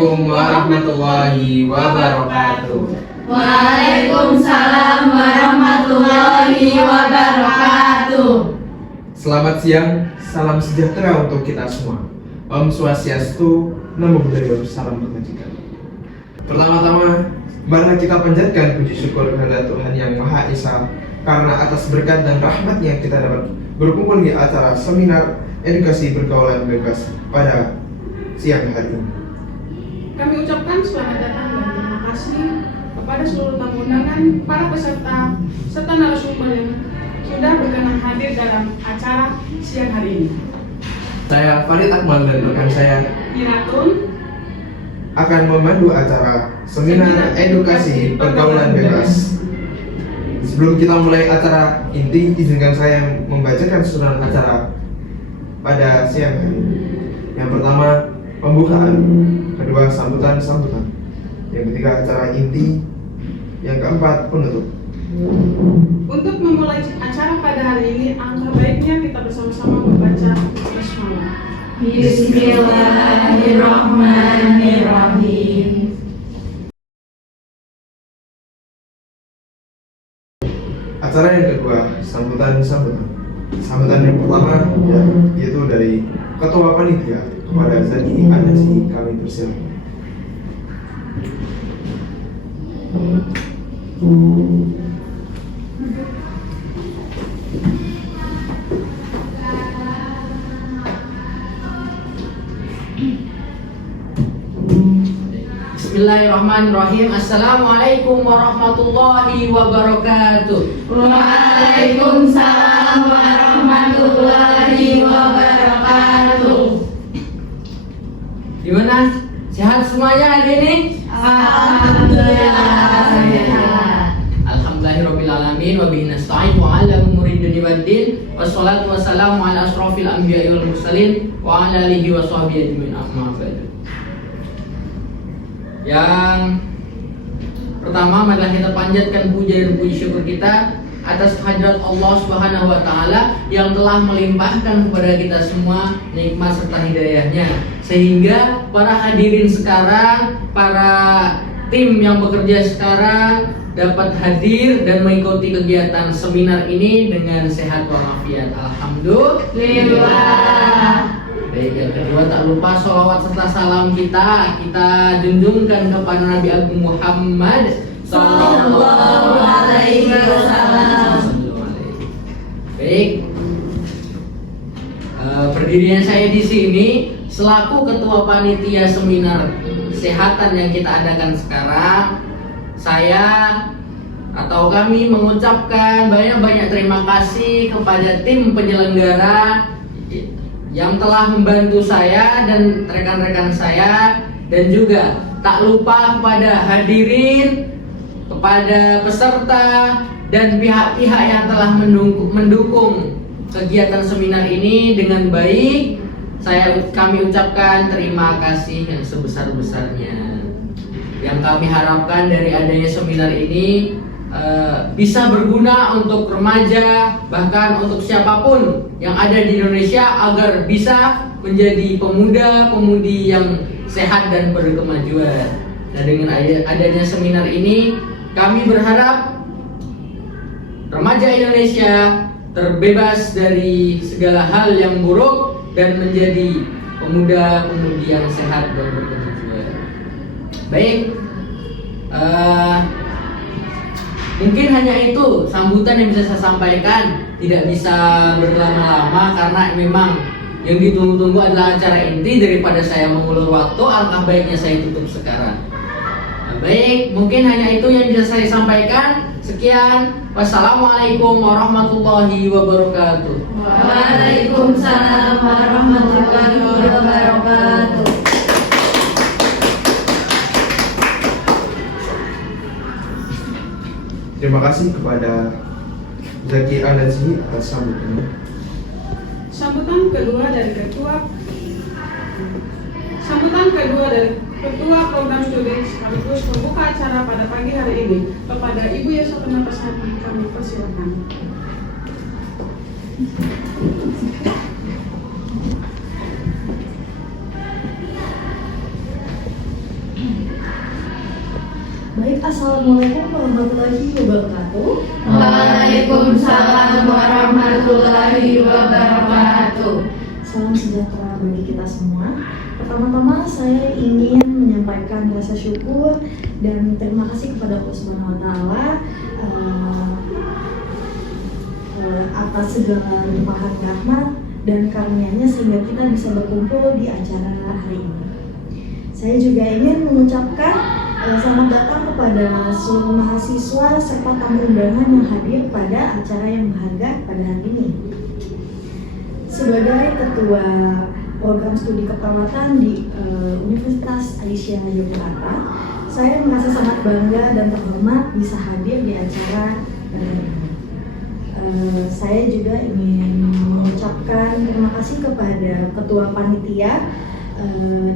Assalamualaikum warahmatullahi wabarakatuh. Waalaikumsalam warahmatullahi wabarakatuh. Selamat siang, salam sejahtera untuk kita semua. Om Swastiastu, Namo Buddhaya, salam kebajikan. Pertama-tama, marilah kita panjatkan puji syukur kepada Tuhan Yang Maha Esa karena atas berkat dan rahmat-Nya kita dapat berkumpul di acara seminar edukasi pergaulan bebas pada siang hari ini. Kami ucapkan selamat datang dan terima kasih kepada seluruh tamu undangan, para peserta, serta narasumber yang sudah berkenan hadir dalam acara siang hari ini. Saya Farid Akmal dan rekan saya Iratun akan memandu acara seminar edukasi pergaulan bebas. Sebelum kita mulai acara inti, izinkan saya membacakan susunan acara pada siang hari ini. Yang pertama, pembukaan. Kedua, sambutan, yang ketiga, acara inti. Yang keempat, penutup. Untuk memulai acara pada hari ini, alangkah baiknya kita bersama-sama membaca basmalah. Bismillahirrahmanirrahim. Acara yang kedua, sambutan. Sambutan yang pertama yaitu dari Ketua Panitia kepada Zaki Anasi, kami persilakan. Bismillahirrahmanirrahim. Assalamualaikum warahmatullahi wabarakatuh. Waalaikumsalam warahmatullahi wabarakatuh. Gimana? Sehat semuanya hari ini? Alhamdulillah sehat. Alhamdulillahirabbil alamin wa bihi nasta'in wa ala umuri dunya waddin. Wassalatu wassalamu ala asrofil anbiya'i wal mursalin wa ala alihi wa sahbihi ajmain. Amma ba'du. Yang pertama, marilah kita panjatkan puja dan puji syukur kita atas kehadirat Allah Subhanahu wa taala yang telah melimpahkan kepada kita semua nikmat serta hidayahnya, sehingga para hadirin sekarang, para tim yang bekerja sekarang dapat hadir dan mengikuti kegiatan seminar ini dengan sehat walafiat. Alhamdulillah. Baik, yang kedua, tak lupa sholawat serta salam kita junjungkan kepada Nabi Agung Muhammad Sallallahu alaihi wasallam. Baik, berdirinya saya di sini selaku ketua panitia seminar kesehatan yang kita adakan sekarang. Saya atau kami mengucapkan banyak-banyak terima kasih kepada tim penyelenggara yang telah membantu saya dan rekan-rekan saya, dan juga tak lupa kepada hadirin, kepada peserta dan pihak-pihak yang telah mendukung kegiatan seminar ini dengan baik. Kami ucapkan terima kasih yang sebesar-besarnya. Yang kami harapkan dari adanya seminar ini bisa berguna untuk remaja, bahkan untuk siapapun yang ada di Indonesia, agar bisa menjadi pemuda-pemudi yang sehat dan berkemajuan. Nah, dengan adanya seminar ini, kami berharap remaja Indonesia terbebas dari segala hal yang buruk dan menjadi pemuda-pemudi yang sehat dan berkemajuan. Baik, mungkin hanya itu sambutan yang bisa saya sampaikan, tidak bisa berlama-lama karena memang yang ditunggu-tunggu adalah acara inti. Daripada saya mengulur waktu, alangkah baiknya saya tutup sekarang. Nah, baik, mungkin hanya itu yang bisa saya sampaikan. Sekian, wassalamualaikum warahmatullahi wabarakatuh. Waalaikumsalam warahmatullahi wabarakatuh. Terima kasih kepada Zaki Anasi atas sambutannya. Sambutan kedua dari Ketua Program Studi sekaligus pembuka acara pada pagi hari ini, kepada Ibu Yasopena Pasati, kami persilakan. Assalamualaikum warahmatullahi wabarakatuh. Waalaikumsalam warahmatullahi wabarakatuh. Salam sejahtera bagi kita semua. Pertama-tama saya ingin menyampaikan rasa syukur dan terima kasih kepada Allah Subhanahu wa Ta'ala atas segala limpahan rahmat dan karunia-Nya sehingga kita bisa berkumpul di acara hari ini. Saya juga ingin mengucapkan selamat datang kepada seluruh mahasiswa serta tamu undangan yang hadir pada acara yang berharga pada hari ini. Sebagai Ketua Program Studi Keperawatan di Universitas Aisyah Yogyakarta, saya merasa sangat bangga dan terhormat bisa hadir di acara ini. Saya juga ingin mengucapkan terima kasih kepada Ketua Panitia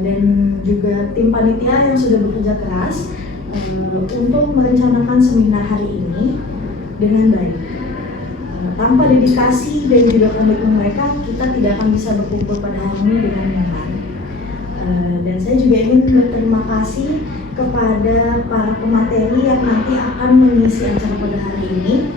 dan juga tim panitia yang sudah bekerja keras untuk merencanakan seminar hari ini dengan baik. Tanpa dedikasi dan juga komitmen mereka, kita tidak akan bisa berkumpul pada hari ini dengan nyaman. Dan saya juga ingin berterima kasih kepada para pemateri yang nanti akan mengisi acara pada hari ini.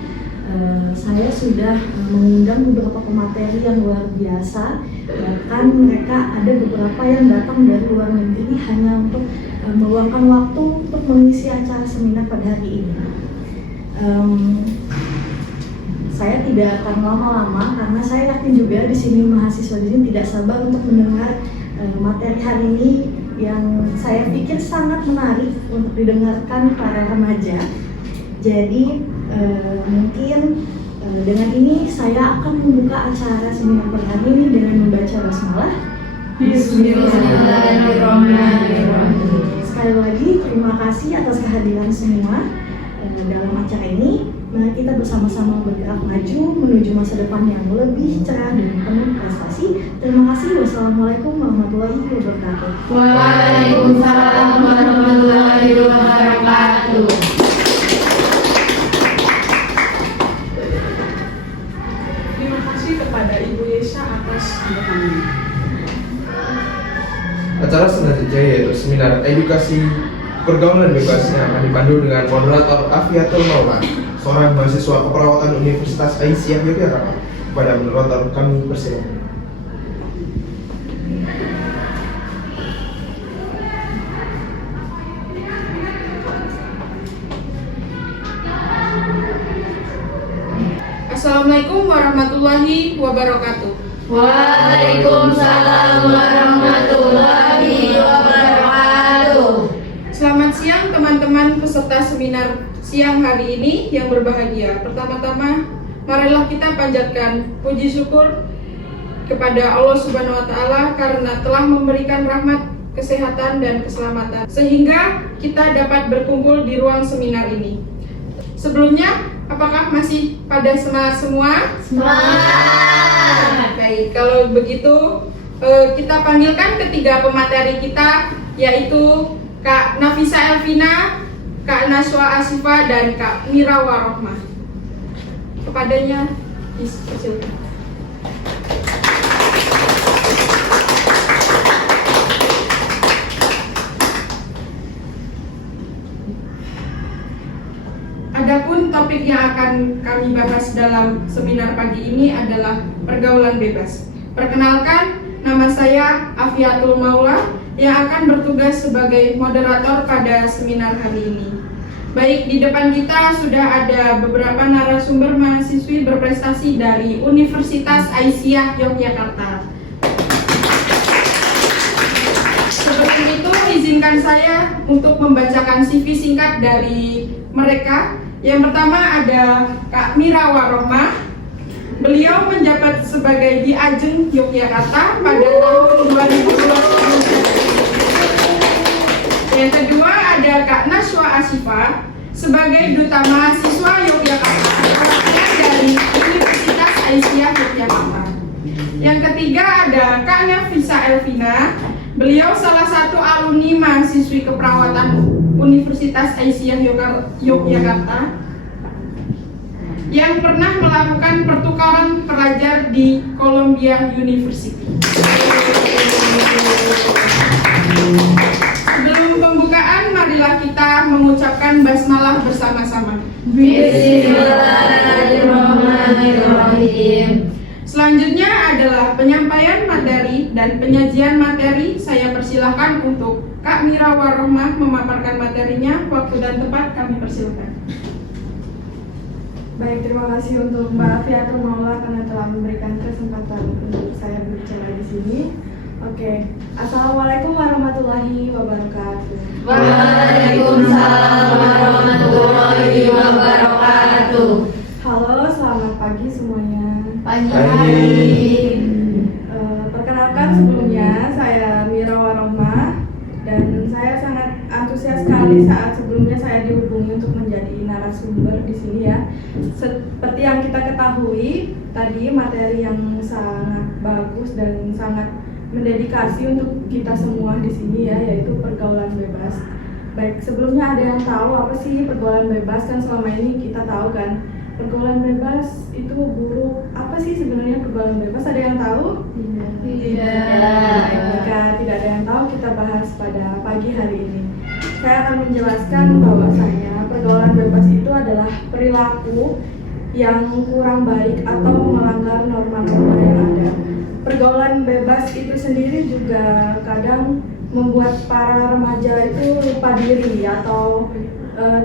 Saya sudah mengundang beberapa pemateri yang luar biasa, bahkan mereka ada beberapa yang datang dari luar negeri hanya untuk meluangkan waktu untuk mengisi acara seminar pada hari ini. Saya tidak akan lama-lama karena saya yakin juga di sini mahasiswa di sini tidak sabar untuk mendengar materi hari ini yang saya pikir sangat menarik untuk didengarkan para remaja. Jadi mungkin dengan ini saya akan membuka acara seminar pada hari ini dengan membaca basmalah. Bismillahirrahmanirrahim. Sekali lagi terima kasih atas kehadiran semua dalam acara ini. Mari kita bersama-sama bergerak maju menuju masa depan yang lebih cerah dan penuh prestasi. Terima kasih. Wassalamualaikum warahmatullahi wabarakatuh. Waalaikumsalam warahmatullahi wabarakatuh. Terima kasih kepada Ibu Yesa atas sambutannya. Acara selanjutnya yaitu seminar edukasi pergaulan bebas yang akan dipandu dengan moderator Afiatul Maula, seorang mahasiswa keperawatan Universitas Aisyah Yogyakarta. Kepada moderator kami persilakan. Assalamualaikum warahmatullahi wabarakatuh. Waalaikumsalam warahmatullahi wabarakatuh. Selamat siang teman-teman peserta seminar siang hari ini yang berbahagia. Pertama-tama, marilah kita panjatkan puji syukur kepada Allah Subhanahu wa Ta'ala karena telah memberikan rahmat, kesehatan, dan keselamatan sehingga kita dapat berkumpul di ruang seminar ini. Sebelumnya, apakah masih pada semangat semua? Semangat. Baik, kalau begitu kita panggilkan ketiga pemateri kita, yaitu Kak Nafisa Elvina, Kak Naswa Asifa, dan Kak Mira Warohmah. Kepadanya dipersilakan. Adapun topik yang akan kami bahas dalam seminar pagi ini adalah pergaulan bebas. Perkenalkan, nama saya Afiatul Maula yang akan bertugas sebagai moderator pada seminar hari ini. Baik, di depan kita sudah ada beberapa narasumber mahasiswi berprestasi dari Universitas Aisyah Yogyakarta. Seperti itu, izinkan saya untuk membacakan CV singkat dari mereka. Yang pertama ada Kak Mira Warohmah. Beliau menjabat sebagai Di Ajeng Yogyakarta pada tahun 2012. Yang kedua ada Kak Naswa Asifa sebagai Duta Mahasiswa Yogyakarta dari Universitas Aisyah Yogyakarta. Yang ketiga ada Kak Nafisa Elvina. Beliau salah satu alumni mahasiswi keperawatan Universitas Aisyah Yogyakarta yang pernah melakukan pertukaran pelajar di Columbia University. Sebelum pembukaan, mari marilah kita mengucapkan basmalah bersama-sama. Bismillahirrahmanirrahim. Selanjutnya adalah penyampaian materi dan penyajian materi. Saya persilahkan untuk Kak Mira Warohmah memaparkan materinya. Waktu dan tempat kami persilahkan. Baik, terima kasih untuk Mbak Fiatul Maula karena telah memberikan kesempatan untuk saya berbicara di sini. Oke, Assalamualaikum warahmatullahi wabarakatuh. Waalaikumsalam warahmatullahi wabarakatuh. Halo, selamat pagi semuanya. Pagi Pagi. hari. Perkenalkan sebelumnya, saya Mira Warohmah dan saya sangat antusias sekali saat sebelumnya saya dihubungi untuk menjadi narasumber di sini ya. Seperti yang kita ketahui, tadi materi yang sangat bagus dan sangat mendedikasi untuk kita semua di sini ya, yaitu pergaulan bebas. Baik, sebelumnya ada yang tahu apa sih pergaulan bebas? Kan selama ini kita tahu kan pergaulan bebas itu buruk. Apa sih sebenarnya pergaulan bebas? Ada yang tahu? Tidak. Jika tidak ada yang tahu, kita bahas pada pagi hari ini. Saya akan menjelaskan bahwasanya pergaulan bebas itu adalah perilaku yang kurang baik atau melanggar norma-norma yang ada. Pergaulan bebas itu sendiri juga kadang membuat para remaja itu lupa diri atau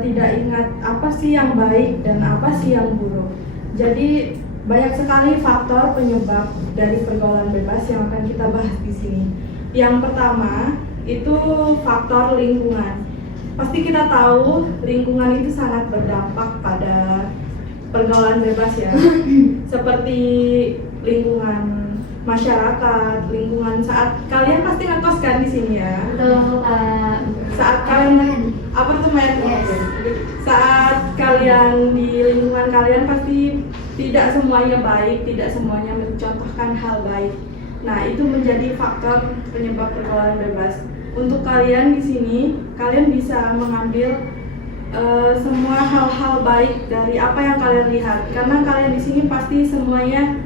tidak ingat apa sih yang baik dan apa sih yang buruk. Jadi banyak sekali faktor penyebab dari pergaulan bebas yang akan kita bahas di sini. Yang pertama itu faktor lingkungan. Pasti kita tahu lingkungan itu sangat berdampak pada pergaulan bebas ya. Seperti lingkungan masyarakat, lingkungan saat kalian pasti ngekos kan di sini ya. Betul, Kak. Saat kalian apartemen, Yes. saat kalian di lingkungan kalian pasti tidak semuanya baik, tidak semuanya mencontohkan hal baik. Nah, itu menjadi faktor penyebab pergaulan bebas. Untuk kalian di sini, kalian bisa mengambil semua hal-hal baik dari apa yang kalian lihat, karena kalian di sini pasti semuanya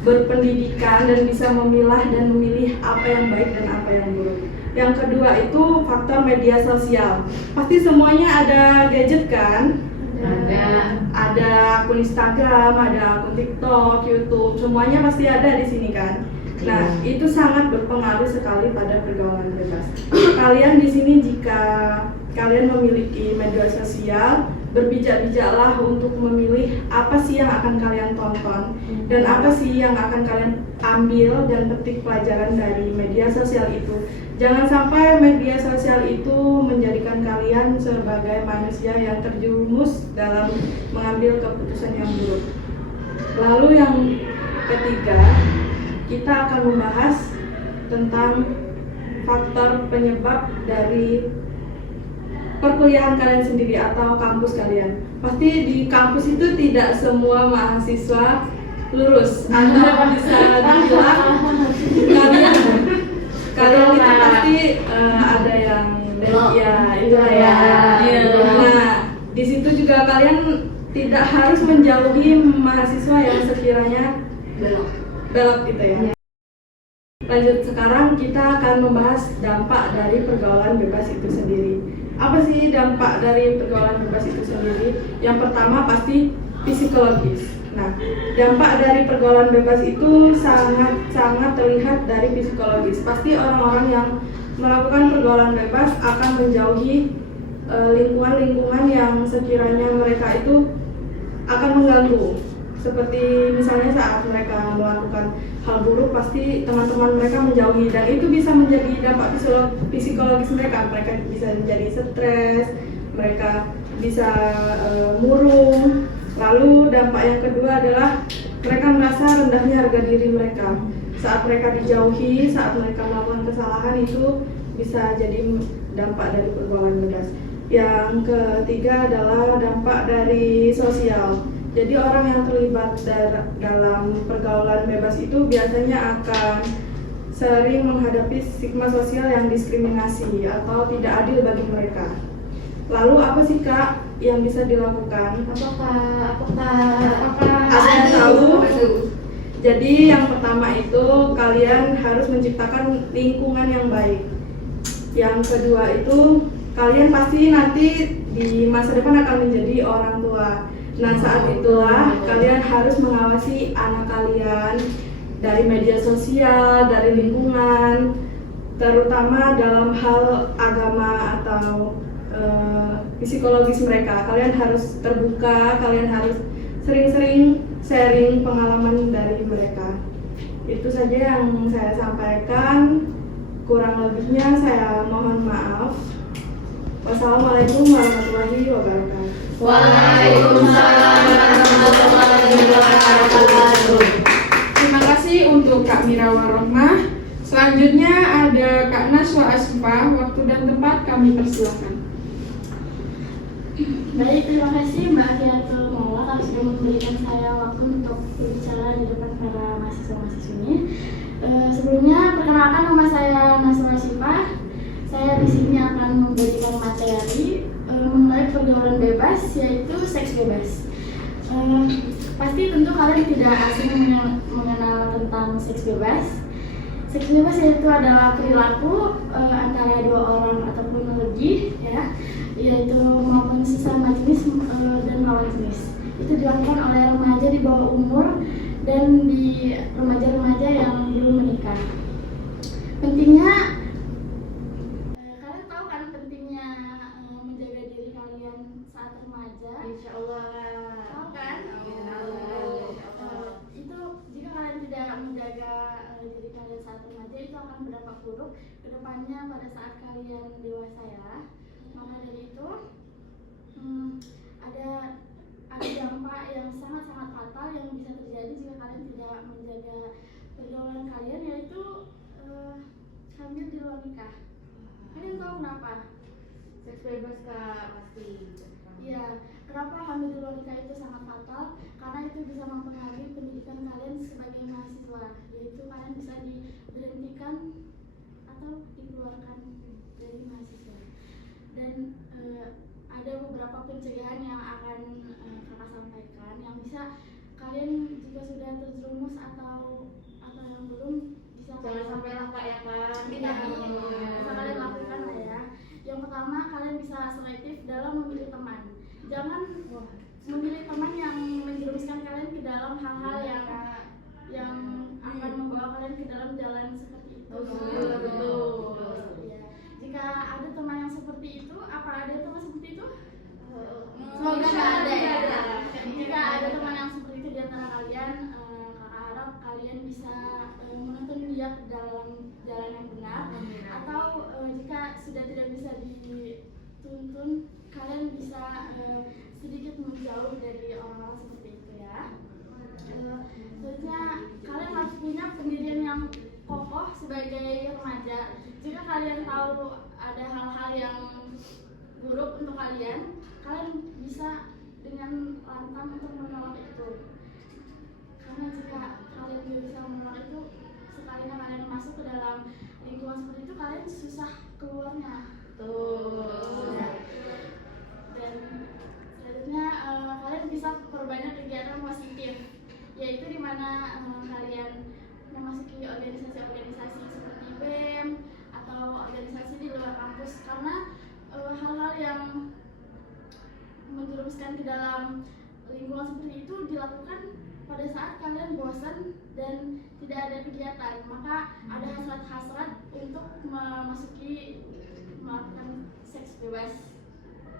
berpendidikan dan bisa memilah dan memilih apa yang baik dan apa yang buruk. Yang kedua itu faktor media sosial. Pasti semuanya ada gadget kan? Ada akun Instagram, ada akun TikTok, YouTube, semuanya pasti ada di sini kan? Nah, itu sangat berpengaruh sekali pada pergaulan bebas. Kalian di sini jika kalian memiliki media sosial, berbijak-bijaklah untuk memilih apa sih yang akan kalian tonton dan apa sih yang akan kalian ambil dan petik pelajaran dari media sosial itu. Jangan sampai media sosial itu menjadikan kalian sebagai manusia yang terjerumus dalam mengambil keputusan yang buruk. Lalu yang ketiga, kita akan membahas tentang faktor penyebab dari perkuliahan kalian sendiri atau kampus kalian. Pasti di kampus itu tidak semua mahasiswa lulus atau bisa dibilang kalian itu pasti ada yang ya itu ya. Nah, di situ juga kalian tidak harus menjauhi mahasiswa yang sekiranya belok gitu ya. Lanjut, sekarang kita akan membahas dampak dari pergaulan bebas itu sendiri. Apa sih dampak dari pergaulan bebas itu sendiri? Yang pertama pasti psikologis. Nah, dampak dari pergaulan bebas itu sangat terlihat dari psikologis. Pasti orang-orang yang melakukan pergaulan bebas akan menjauhi lingkungan-lingkungan yang sekiranya mereka itu akan mengganggu. Seperti misalnya saat mereka melakukan hal buruk, pasti teman-teman mereka menjauhi, dan itu bisa menjadi dampak psikologis mereka. Mereka bisa menjadi stres, mereka bisa murung. Lalu dampak yang kedua adalah mereka merasa rendahnya harga diri mereka. Saat mereka dijauhi, saat mereka melakukan kesalahan, itu bisa jadi dampak dari pergaulan bebas. Yang ketiga adalah dampak dari sosial. Jadi orang yang terlibat dalam pergaulan bebas itu biasanya akan sering menghadapi stigma sosial yang diskriminasi atau tidak adil bagi mereka. Lalu apa sih Kak yang bisa dilakukan? Apakah Ada yang tahu? Jadi yang pertama itu kalian harus menciptakan lingkungan yang baik. Yang kedua itu kalian pasti nanti di masa depan akan menjadi orang tua. Nah, saat itulah kalian harus mengawasi anak kalian dari media sosial, dari lingkungan, terutama dalam hal agama atau psikologis mereka. Kalian harus terbuka, kalian harus sering-sering sharing pengalaman dari mereka. Itu saja yang saya sampaikan. Kurang lebihnya saya mohon maaf. Wassalamualaikum warahmatullahi wabarakatuh. Waalaikumsalam warahmatullahi wabarakatuh. Terima kasih untuk Kak Mira Warohmah. Selanjutnya ada Kak Naswa Asfa. Waktu dan tempat kami persilahkan. Baik, terima kasih Mbak Afiatul Maula karena sudah memberikan saya waktu untuk berbicara di depan para mahasiswa-mahasiswinya. Sebelumnya perkenalkan, nama saya Naswa Asfa. Saya di sini akan memberikan materi mengenai pergaulan bebas, yaitu seks bebas. Pasti tentu kalian tidak asing mengenal tentang seks bebas. Seks bebas yaitu adalah perilaku antara dua orang ataupun lebih, ya, yaitu maupun sesama jenis dan lawan jenis. Itu dilakukan oleh remaja di bawah umur dan di remaja-remaja yang belum menikah. Pentingnya, kalian tahu kan pentingnya menjaga diri kalian saat remaja? Insya Allah. Tahu kan? Itu jika kalian tidak menjaga diri kalian saat remaja, itu akan berdampak buruk ke depannya pada saat kalian dewasa, ya. Maka dari itu ada dampak yang sangat-sangat fatal yang bisa terjadi jika kalian tidak menjaga pergaulan kalian, yaitu hamil di luar nikah. Kalian tahu kenapa? Seks bebas Kak, pasti. Iya, kenapa hamil di luar nikah itu sangat fatal? Karena itu bisa mempengaruhi pendidikan kalian sebagai mahasiswa, yaitu kalian bisa diberhentikan atau dikeluarkan dari mahasiswa. Dan ada beberapa pencegahan yang akan kakak sampaikan yang bisa kalian jika sudah terjerumus atau yang belum bisa Jangan sampai langka ya Kak. bisa kalian lakukan lah, ya. Yang pertama, kalian bisa selektif dalam memilih teman. Jangan memilih teman yang menjerumuskan kalian ke dalam hal-hal yang akan membawa kalian ke dalam jalan seperti itu. Betul. Ya. Jika ada teman yang seperti itu, apa ada teman seperti itu? Semoga Semoga ada, ya. ada. Jika ada teman yang seperti itu di antara kalian, kakak harap kalian bisa menuntun dia ke dalam jalan yang benar. Atau jika sudah tidak bisa dituntun, kalian bisa sedikit menjauh dari orang-orang seperti itu, ya. Selanjutnya, kalian harus punya pendirian yang kokoh sebagai remaja. Jika kalian tahu ada hal-hal yang buruk untuk kalian bisa dengan lantang untuk menolak itu. Karena jika kalian tidak bisa menolak itu, sekalinya kalian masuk ke dalam lingkungan seperti itu, kalian susah keluarnya. Dan selanjutnya kalian bisa perbanyak kegiatan positif, yaitu dimana kalian memasuki organisasi-organisasi seperti BEM atau organisasi di luar kampus, karena hal-hal yang menjerumuskan ke dalam lingkungan seperti itu dilakukan pada saat kalian bosan dan tidak ada kegiatan, maka ada hasrat-hasrat untuk melakukan seks bebas.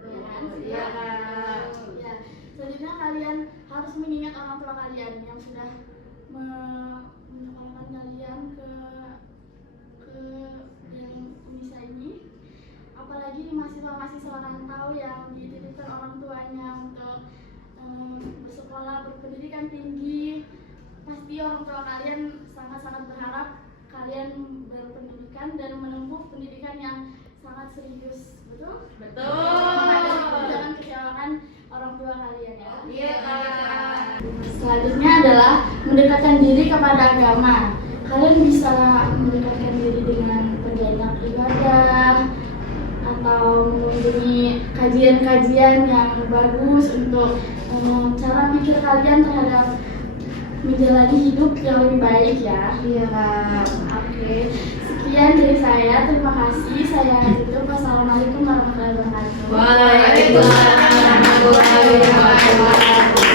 Ya kan? Iya. Ya. Selanjutnya kalian harus mengingat orang tua kalian yang sudah menyekolahkan kalian ke yang Unisa ini. Apalagi mahasiswa-mahasiswa rantau yang dititipkan orang tuanya untuk bersekolah, berpendidikan tinggi, pasti orang tua kalian sangat-sangat berharap kalian berpendidikan dan menempuh pendidikan yang sangat serius, betul? Maka dari itu jangan kecewakan orang tua kalian, ya. Iya Kak. Selanjutnya adalah mendekatkan diri kepada agama. Kalian bisa mendekatkan diri dengan berbanyak ibadah atau mengunjungi kajian-kajian yang bagus untuk cara pikir kalian terhadap menjalani hidup yang lebih baik, ya. Iya Kak. Oke. Sekian dari saya, terima kasih. Saya tutup. Wassalamualaikum warahmatullahi wabarakatuh. Waalaikumsalam warahmatullahi wabarakatuh.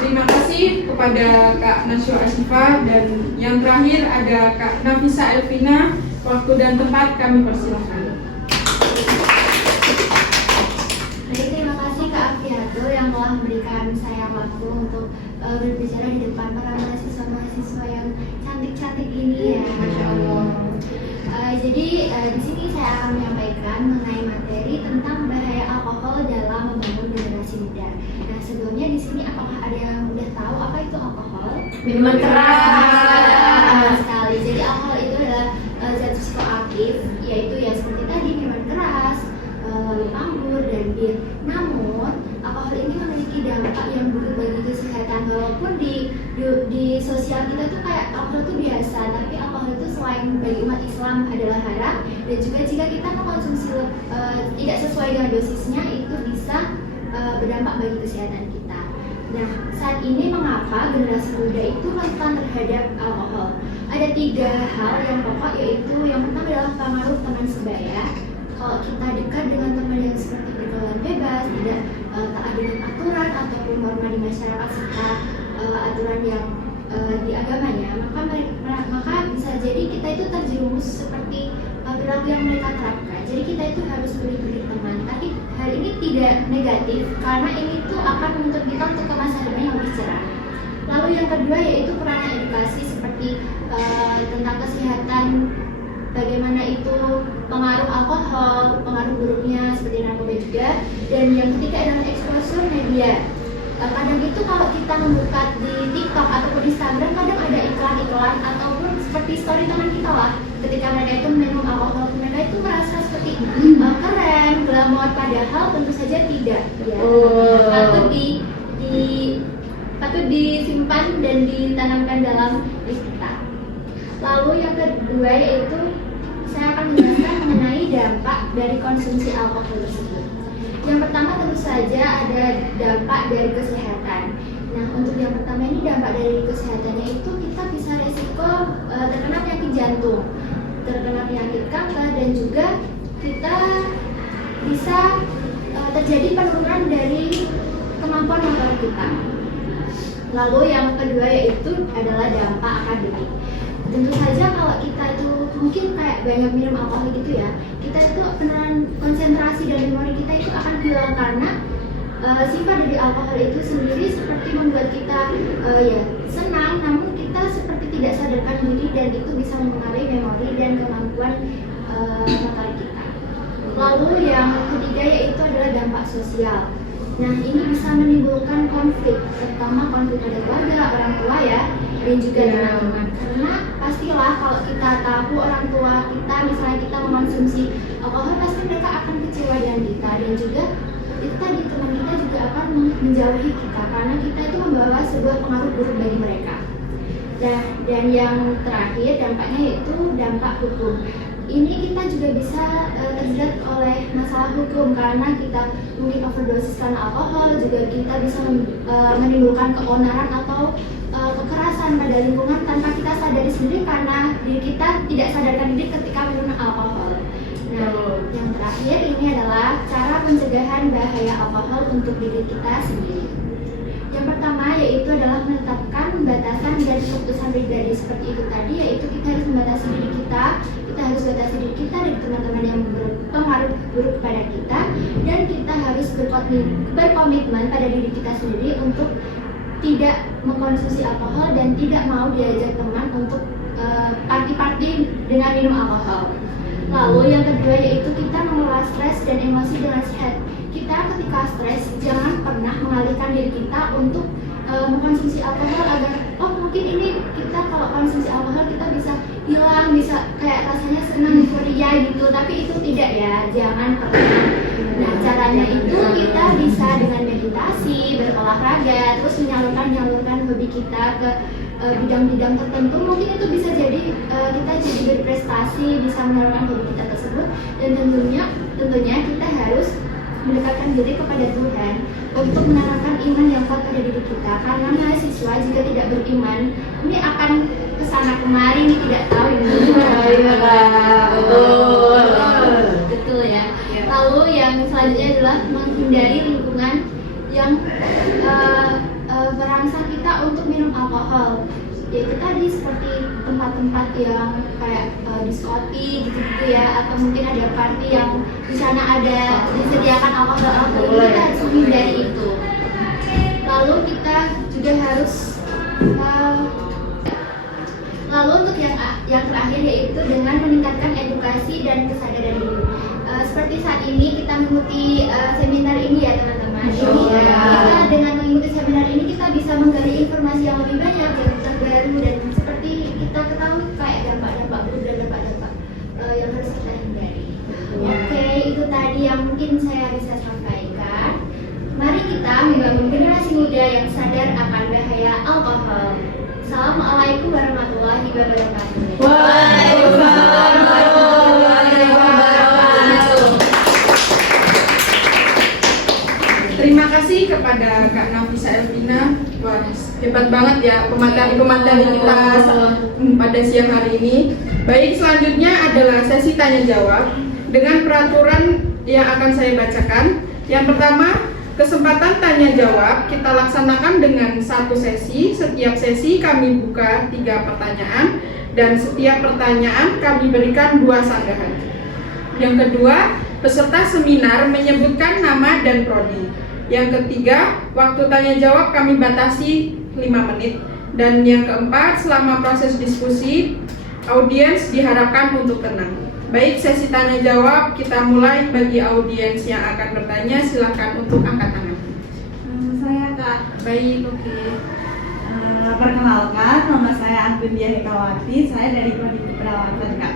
Terima kasih kepada Kak Nasyo Asifah, dan yang terakhir ada Kak Nafisa Elvina. Waktu dan tempat kami persilahkan. Baik, terima kasih Kak Afiatul yang telah memberikan saya waktu untuk berbicara di depan para mahasiswa-mahasiswa yang cantik-cantik ini ya, Masya Allah. Jadi di sini saya akan menyampaikan mengenai materi tentang bahaya alkohol dalam membangun generasi muda. Nah, sebelumnya di sini apakah ada yang udah tahu apa itu alkohol? Minuman keras. Sekali. Jadi alkohol itu adalah zat psikoaktif, yaitu ya seperti tadi minuman keras, lalu anggur dan bir. Namun alkohol ini memiliki dampak yang buruk bagi kesehatan. Walaupun di sosial kita tuh kayak alkohol itu biasa, tapi alkohol itu selain bagi umat Islam adalah haram, dan juga jika kita mengkonsumsi tidak sesuai dengan dosisnya itu bisa berdampak bagi kesehatan kita. Nah, saat ini mengapa generasi muda itu rentan terhadap alkohol? Ada 3 hal yang pokok, yaitu yang pertama adalah pengaruh teman sebaya. Kalau kita dekat dengan teman yang seperti bergaul bebas, tidak taat dengan aturan ataupun norma di masyarakat serta aturan yang di agamanya, maka bisa jadi kita itu terjerumus seperti perilaku yang mereka terapkan. Jadi kita itu harus pilih-pilih teman. Tapi hal ini tidak negatif karena ini tuh akan menuntut kita untuk ke masa depan yang lebih cerah. Lalu yang kedua yaitu peran edukasi seperti tentang kesehatan, bagaimana itu pengaruh alkohol, pengaruh buruknya seperti narkoba juga. Dan yang ketiga adalah exposure media. Kadang itu kalau kita membuka di TikTok ataupun Instagram, kadang ada iklan-iklan ataupun seperti story teman kita lah. Ketika mereka itu minum alkohol, mereka itu merasa seperti keren, glamor, padahal tentu saja tidak. Ya. Patut disimpan dan ditanamkan dalam diri kita. Lalu yang kedua yaitu saya akan menjelaskan mengenai dampak dari konsumsi alkohol tersebut. Yang pertama tentu saja ada dampak dari kesehatan. Nah, untuk yang pertama ini dampak dari kesehatannya itu kita bisa resiko terkena penyakit jantung, terkena penyakit kanker, dan juga kita bisa terjadi penurunan dari kemampuan motor kita. Lalu yang kedua yaitu adalah dampak akademik. Tentu saja kalau kita itu mungkin kayak banyak minum alkohol gitu ya, kita itu penurunan konsentrasi dan memori kita itu akan hilang karena sifat dari alkohol itu sendiri seperti membuat kita ya senang, namun kita seperti tidak sadarkan diri dan itu bisa mempengaruhi memori dan kemampuan motorik kita. Lalu yang ketiga yaitu adalah dampak sosial. Nah, ini bisa menimbulkan konflik, terutama konflik pada keluarga, orang tua ya, dan juga teman-teman. Karena pastilah kalau kita tahu orang tua kita, misalnya kita mengkonsumsi alkohol, pasti mereka akan kecewa dengan kita, dan juga di teman kita juga akan menjauhi kita karena kita itu membawa sebuah pengaruh buruk bagi mereka. Dan yang terakhir dampaknya yaitu dampak hukum. Ini kita juga bisa terjerat oleh masalah hukum karena kita mungkin overdosis karena alkohol, juga kita bisa menimbulkan keonaran atau kekerasan pada lingkungan tanpa kita sadari sendiri karena diri kita tidak sadarkan diri ketika minum alkohol. Nah, yang terakhir ini adalah cara pencegahan bahaya alkohol untuk diri kita sendiri. Yang pertama yaitu adalah menetapkan batasan dan keputusan pribadi seperti itu tadi, yaitu kita harus membatasi diri kita harus batasi diri kita dari teman-teman yang berpengaruh buruk pada kita, dan kita harus berkomitmen pada diri kita sendiri untuk tidak mengkonsumsi alkohol dan tidak mau diajak teman untuk party-party dengan minum alkohol. Lalu yang kedua yaitu kita mengelola stres dan emosi dengan sehat. Kita ketika stres jangan pernah mengalihkan diri kita untuk mengkonsumsi alkohol agar mungkin ini kita kalau konsumsi alkohol kita bisa hilang, bisa kayak rasanya senang, euforia gitu, tapi itu tidak ya, jangan pernah. Nah, caranya itu kita bisa dengan meditasi, berolahraga, terus menyalurkan hobi kita ke bidang-bidang tertentu. Mungkin itu bisa jadi kita jadi berprestasi, bisa menyalurkan hobi kita tersebut, dan tentunya kita harus mendekatkan diri kepada Tuhan, untuk menanamkan iman yang kuat pada diri kita. Karena mahasiswa jika tidak beriman, ini akan kesana kemari, ini tidak tahu ini. Betul ya. Lalu yang selanjutnya adalah menghindari lingkungan yang merangsang kita untuk minum alkohol. Yaitu tadi seperti tempat-tempat yang kayak diskotik gitu-gitu ya, atau mungkin ada party yang di sana ada disediakan alkohol, kita harus menghindari itu. Lalu kita juga harus lalu untuk yang terakhir yaitu dengan meningkatkan edukasi dan kesadaran diri. Seperti saat ini kita mengikuti seminar ini ya teman-teman. Kita dengan mengikuti seminar ini kita bisa menggali informasi yang lebih banyak, yang terbaru, dan seperti kita ketahui kayak dampak-dampak buruk dan dampak-dampak yang harus kita hindari. Oke, itu tadi yang mungkin saya bisa sampaikan. Mari kita membangun generasi muda yang sadar akan bahaya alkohol. Assalamualaikum warahmatullahi wabarakatuh. Waalaikumsalam warahmatullahi wabarakatuh. Terima kasih kepada Kak Nafisa Elvina. Wah, hebat banget ya pemateri kita pada siang hari ini. Baik, selanjutnya adalah sesi tanya jawab dengan peraturan yang akan saya bacakan. Yang pertama, kesempatan tanya jawab kita laksanakan dengan satu sesi. Setiap sesi kami buka 3 pertanyaan dan setiap pertanyaan kami berikan 2 sanggahan. Yang kedua, peserta seminar menyebutkan nama dan prodi. Yang ketiga, waktu tanya jawab kami batasi 5 menit. Dan yang keempat, selama proses diskusi, audiens diharapkan untuk tenang. Baik, sesi tanya jawab kita mulai. Bagi audiens yang akan bertanya, silakan untuk angkat tangan. Saya Kak. Baik, oke. Perkenalkan, nama saya Anggun Diahitawati. Saya dari prodi keperawatan Kak.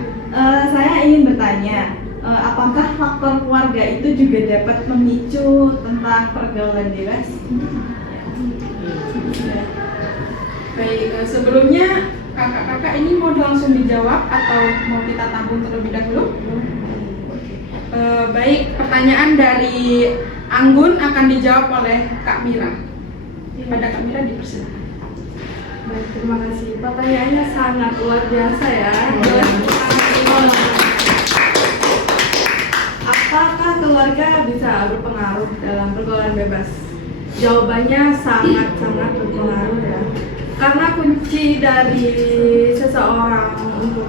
Saya ingin bertanya, apakah faktor keluarga itu juga dapat memicu tentang pergaulan bebas? Baik, sebelumnya kakak-kakak ini mau langsung dijawab atau mau kita tampung terlebih dahulu? Baik, pertanyaan dari Anggun akan dijawab oleh Kak Mira. Pada Kak Mira dipersilakan. Baik, terima kasih. Pertanyaannya sangat luar biasa ya. Apakah keluarga bisa berpengaruh dalam pergaulan bebas? Jawabannya sangat-sangat berpengaruh ya. Karena kunci dari seseorang untuk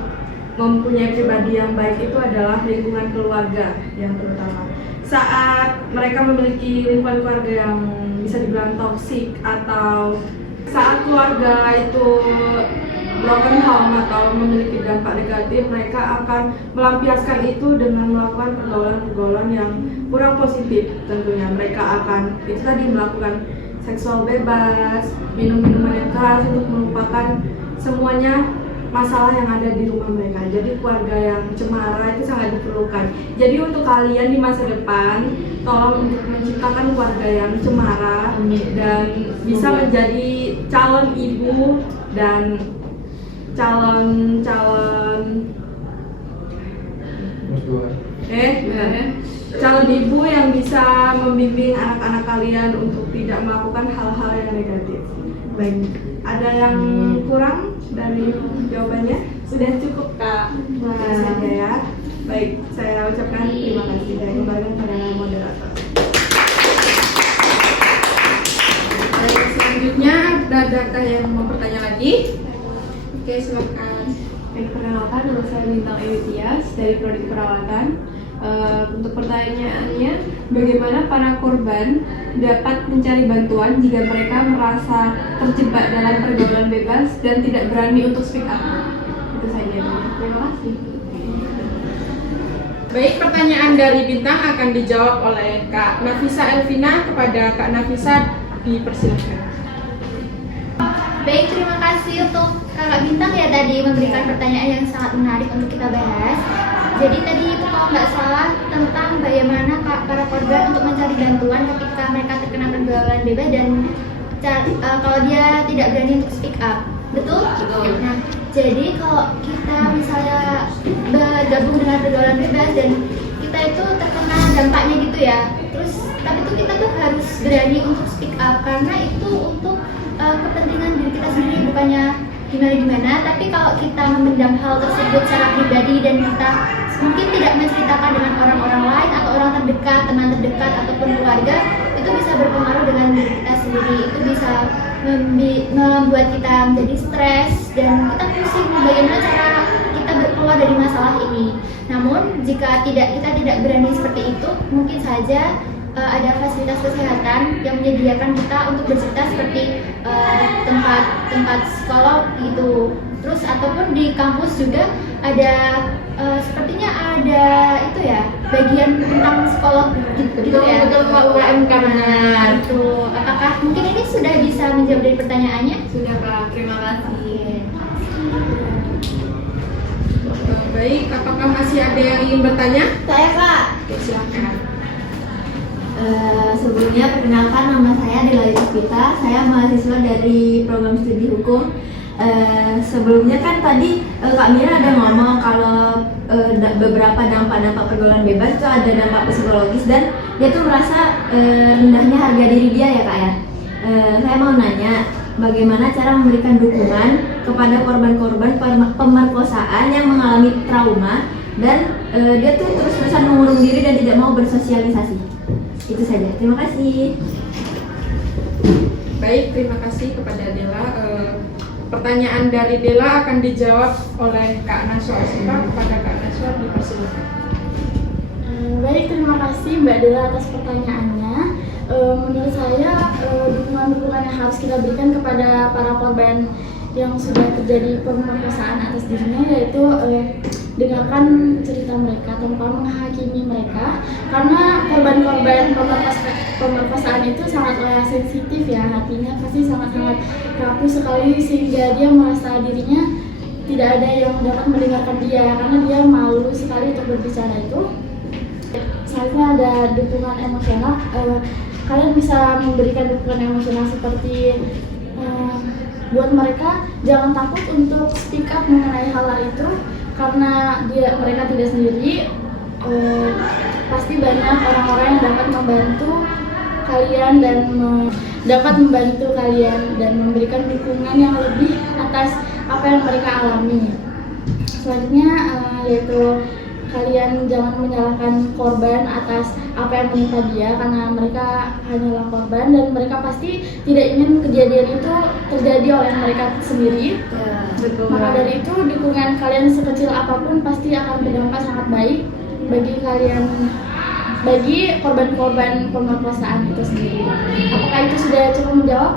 mempunyai pribadi yang baik itu adalah lingkungan keluarga yang terutama. Saat mereka memiliki lingkungan keluarga yang bisa dibilang toksik, atau saat keluarga itu broken home atau memiliki dampak negatif, mereka akan melampiaskan itu dengan melakukan pergaulan-pergaulan yang kurang positif. Tentunya mereka akan itu tadi melakukan seksual bebas, minum-minuman yang keras untuk melupakan semuanya masalah yang ada di rumah mereka. Jadi keluarga yang cemara itu sangat diperlukan. Jadi untuk kalian di masa depan, tolong untuk menciptakan keluarga yang cemara dan bisa menjadi calon ibu dan calon ibu yang bisa membimbing anak-anak kalian untuk tidak melakukan hal-hal yang negatif. Baik, ada yang kurang dari jawabannya? Sudah cukup Kak? Saja ya. Baik, saya ucapkan terima kasih dan kembali kepada moderator. Baik, selanjutnya ada yang mau bertanya lagi? Oke, silakan. Perkenalkan, nama saya Bintang Ewitias dari Prodi Keperawatan. Untuk pertanyaannya, bagaimana para korban dapat mencari bantuan jika mereka merasa terjebak dalam pergaulan bebas dan tidak berani untuk speak up? Itu saja. Terima kasih. Baik, pertanyaan dari Bintang akan dijawab oleh Kak Nafisa Elvina. Kepada Kak Nafisa dipersilakan. Baik, terima kasih untuk Kakak Bintang ya tadi memberikan pertanyaan yang sangat menarik untuk kita bahas. Jadi tadi itu kalau nggak salah tentang bagaimana para korban untuk mencari bantuan ketika mereka terkena pergaulan bebas dan kalau dia tidak berani untuk speak up. Betul? Betul. Nah, jadi kalau kita misalnya bergabung dengan pergaulan bebas dan kita itu terkena dampaknya gitu ya. Terus tapi tuh kita tuh harus berani untuk speak up karena itu untuk kepentingan diri kita sendiri, bukannya gimana-gimana. Tapi kalau kita memendam hal tersebut secara pribadi dan kita mungkin tidak menceritakan dengan orang-orang lain atau orang terdekat, teman terdekat ataupun keluarga, itu bisa berpengaruh dengan diri kita sendiri. Itu bisa membuat kita menjadi stres dan kita pusing bagaimana cara kita berkeluar dari masalah ini. Namun jika kita tidak berani seperti itu, mungkin saja ada fasilitas kesehatan yang menyediakan kita untuk bercerita seperti tempat psikolog gitu. Terus ataupun di kampus juga ada sepertinya ada itu ya, bagian tentang psikolog gitu ya. Betul UKMK benar. Itu apakah mungkin ini sudah bisa menjawab dari pertanyaannya? Sudah Kak, terima kasih. Baik, apakah masih ada yang ingin bertanya? Saya Kak. Oke, silakan. Sebelumnya perkenalkan, nama saya Adela Pita. Saya mahasiswa dari program studi hukum. Sebelumnya kan tadi Kak Mira ada ngomong kalau beberapa dampak-dampak pergaulan bebas itu ada dampak psikologis dan dia tuh merasa rendahnya harga diri dia ya Kak ya. Saya mau nanya, bagaimana cara memberikan dukungan kepada korban-korban pemerkosaan yang mengalami trauma dan dia tuh terus-terusan mengurung diri dan tidak mau bersosialisasi. Itu saja. Terima kasih. Baik, terima kasih kepada Dela. Pertanyaan dari Dela akan dijawab oleh Kak Naswa Asifah. Kepada Kak Naswa, dipersilakan. Baik, terima kasih Mbak Dela atas pertanyaannya. Menurut saya dukungan-dukungan yang harus kita berikan kepada para korban yang sudah terjadi pemerkosaan atas dirinya yaitu dengarkan cerita mereka tanpa menghakimi mereka, karena korban-korban pemerkosaan itu sangatlah sensitif ya, hatinya pasti sangat-sangat rapuh sekali sehingga dia merasa dirinya tidak ada yang dapat mendengarkan dia karena dia malu sekali untuk berbicara itu. Selanjutnya ada dukungan emosional. Kalian bisa memberikan dukungan emosional seperti buat mereka jangan takut untuk speak up mengenai hal itu karena mereka tidak sendiri. Pasti banyak orang-orang yang dapat membantu kalian dan memberikan dukungan yang lebih atas apa yang mereka alami. Selanjutnya yaitu kalian jangan menyalahkan korban atas apa yang menimpa dia karena mereka hanyalah korban dan mereka pasti tidak ingin kejadian itu terjadi oleh mereka sendiri. Betul. Maka dari itu dukungan kalian sekecil apapun pasti akan berdampak sangat baik bagi korban-korban pemerkosaan itu sendiri. Apakah itu sudah cukup menjawab?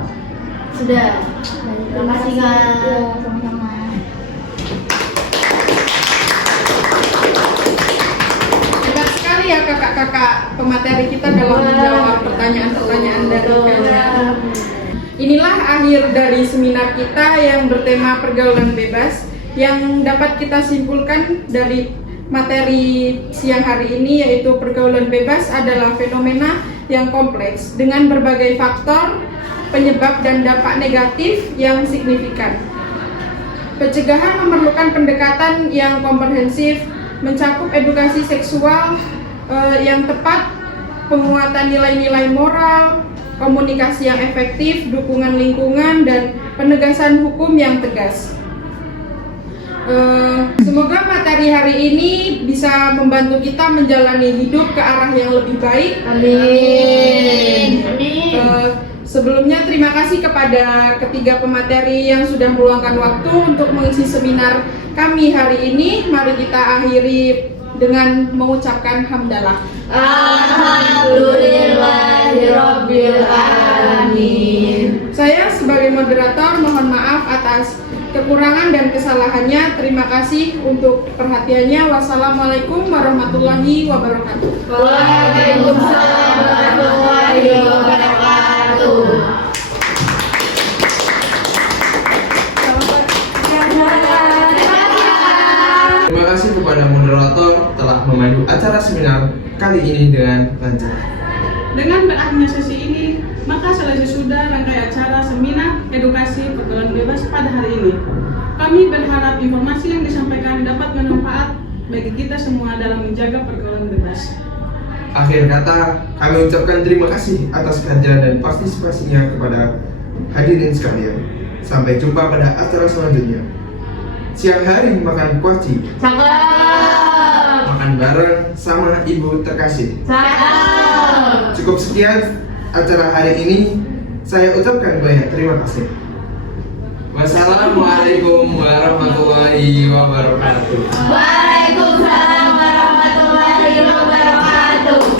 Sudah. Baik, Terima kasih, Kak. Ya, sama-sama. Hebat sekali ya kakak-kakak pemateri kita dalam menjawab pertanyaan-pertanyaan dari kalian. Inilah akhir dari seminar kita yang bertema pergaulan bebas. Yang dapat kita simpulkan dari materi siang hari ini yaitu pergaulan bebas adalah fenomena yang kompleks dengan berbagai faktor, penyebab dan dampak negatif yang signifikan. Pencegahan memerlukan pendekatan yang komprehensif, mencakup edukasi seksual yang tepat, penguatan nilai-nilai moral, komunikasi yang efektif, dukungan lingkungan, dan penegasan hukum yang tegas. Semoga materi hari ini bisa membantu kita menjalani hidup ke arah yang lebih baik. Amin. Sebelumnya terima kasih kepada ketiga pemateri yang sudah meluangkan waktu untuk mengisi seminar kami hari ini. Mari kita akhiri dengan mengucapkan hamdalah. Alhamdulillahirabbil alamin. Saya sebagai moderator mohon maaf atas kekurangan dan kesalahannya. Terima kasih untuk perhatiannya. Wassalamualaikum warahmatullahi wabarakatuh. Waalaikumsalam warahmatullahi wabarakatuh. Terima kasih kepada moderator telah memandu acara seminar kali ini dengan lancar. Dengan berakhirnya sesi ini, maka selesai sudah rangkaian acara seminar edukasi pergaulan bebas pada hari ini. Kami berharap informasi yang disampaikan dapat bermanfaat bagi kita semua dalam menjaga pergaulan bebas. Akhir kata, kami ucapkan terima kasih atas kehadiran dan partisipasinya kepada hadirin sekalian. Sampai jumpa pada acara selanjutnya. Siang hari makan kuaci. Cakep. Makan bareng sama ibu terkasih. Cakep. Cukup sekian acara hari ini. Saya ucapkan banyak terima kasih. Wassalamualaikum warahmatullahi wabarakatuh. Waalaikumsalam warahmatullahi wabarakatuh.